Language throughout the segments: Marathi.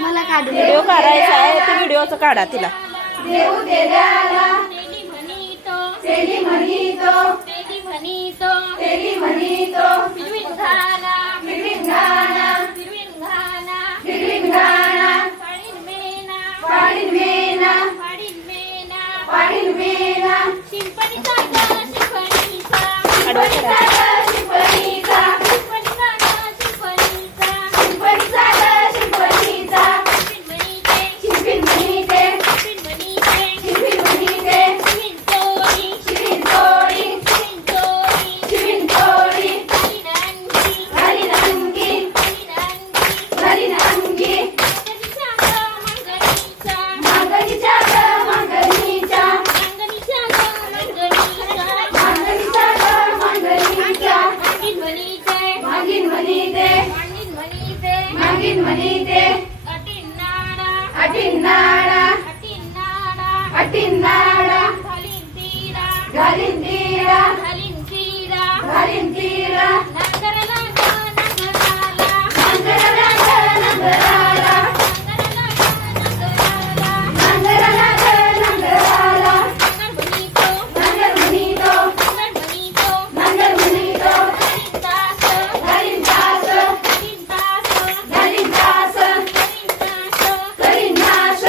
मला काढू व्हिडिओ करायचा आहे ते व्हिडिओचं काढा तिला देऊ देल्याला तेली म्हणीतो तेली म्हणीतो फिरविंघाना फिरविंघाना फिरविंघाना पाडीन मेना पाडीन मेना शिंपणीचा शिंपणीचा शिंपणीचा शिंपणीचा शिंपणीचा शिंपणीचा शिंपीन म्हणीते शिंपीन म्हणीते शिवीन तोडी घालीन अंगी घालीन अंगी मागणीच्या मागणीच्या मागणीच्या मागीन म्हणीते मागीन म्हणीते अटिन्नाडा अटिन्नाडा घालीन तीरा घालीन तीरा नांगराला नांगराला नांगराला नांगर म्हणीतो नांगर म्हणीतो घालीन तास घालीन तास करीन नाश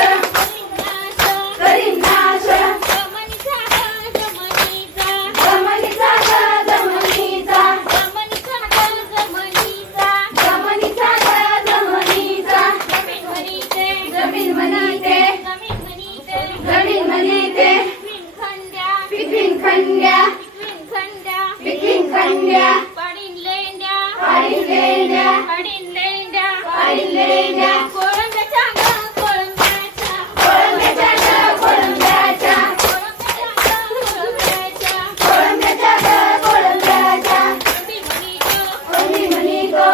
करीन नाश जमनीचा जमनीचा जमनीचा जमनीचा जमीन म्हणीते जमीन म्हणीते पिकवीन खंड्या पिकवीन खंड्या पाडीन लेंड्या पाडीन लेंड्या पाडीन लेंड्या पाडीन लेंड्या कोळंब्याच्या कोळंब्याच्या कोळंब्याच्या कोळंब्याच्या कोळंब्याच्या कोळंब्याच्या कोळंबी म्हणीतो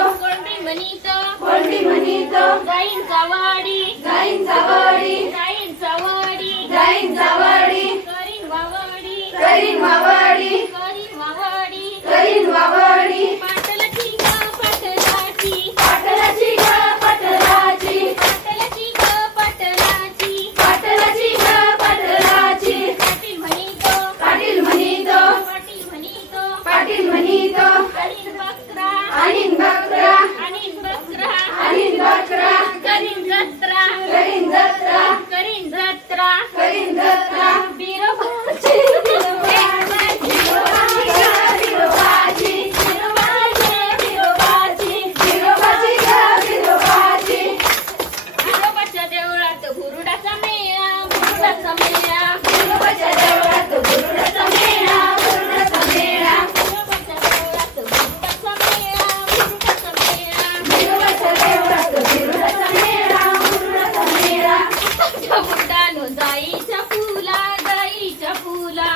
कोळंबी म्हणीतो गाईंचा वाडी गाईंचा वाडी गाईंचा वाडी गाईंचा वाडी करीन वावडी करीन वावडी करीन वावडी करीन वावडी पाटलाची ग पाटलाची पाटलाची ग पाटलाची पाटलाची ग पाटलाची पाटलाची ग पाटलाची पाटील म्हणीतो पाटील म्हणीतो पाटील म्हणीतो पाटील म्हणीतो करीन बकरा आणीन बकरा आणीन बकरा आणीन बकरा करीन जत्रा करीन जत्रा करीन जत्रा करीन जत्रा बिरोबाची बिरोबाची बिरोबाची बिरोबाची बिरोबाची ग बिरोबाची बिरोबाच्या देवळात हुरडाचा मेळा हुरडाचा मेळा बिरोबाच्या देवळात गुरुडाचा मेळा गुरुडाचा मेळा बिरोबाच्या देवळात हुरडाचा मेळा हुरडाचा मेळा बिरोबाच्या देवळात गुरुडाचा मेळा गुरुडाचा मेळा बुड्डानो जाईच्या फुला जाईच्या फुला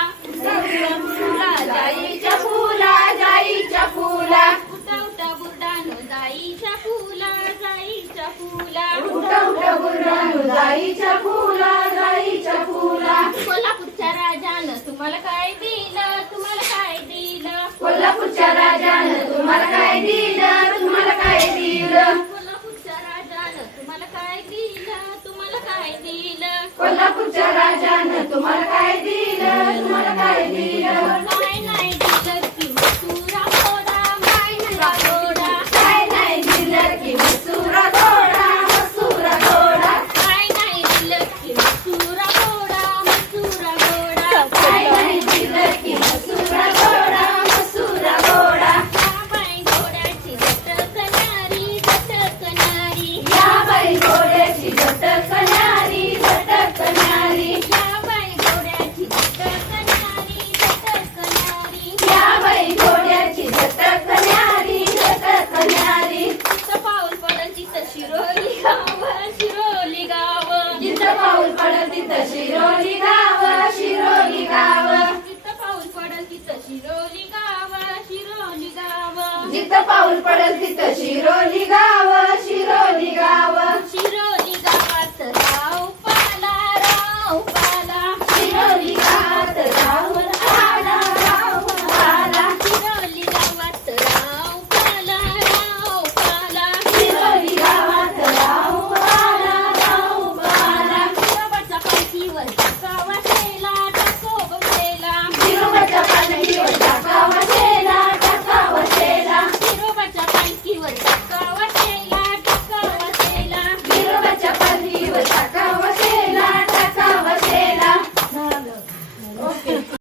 जाईच्या फुला जाईच्या फुला उठा उठा बुड्डानो जाईच्या फुला जाईच्या फुला उठा उठा गुरुडानो जाईच्या फुला जाईच्या फुला कोल्हापूरच्या राजानं तुम्हाला काय दिलं तुम्हाला काय दिलं कोल्हापूरच्या राजानं तुम्हाला काय दिलं तुम्हाला काय दिलं कोल्हापूरच्या राजानं तुम्हाला काय दिलं तुम्हाला काय दिलं कोल्हापूरच्या राजानं तुम्हाला काय दिलं तुम्हाला काय दिलं काय नाही दिलं की मथुरा फोडा मथुरा फोडा काय नाही दिलं की मसुरा थोडा मसुरा थोडा काय नाही दिलं की मथुरा फोडा मथुरा फोडा काय नाही दिलं की मसुरा थोडा मसुरा थोडा या बाई घोड्याची झटकणारी झटकणारी या बाई घोड्याची झटकणारी झटकणारी या बाई घोड्याची झटकणारी झटकणारी या बाई घोड्याची झटकणारी झटकणारी तिथं पाऊल पडल तिथं शिरोली गाव शिरोली गाव जिथं पाऊल पडल तिथं शिरोली गाव शिरोली गाव तिथं पाऊल पडल तिथं शिरोली गाव शिरोली गाव जिथं पाऊल पडल तिथं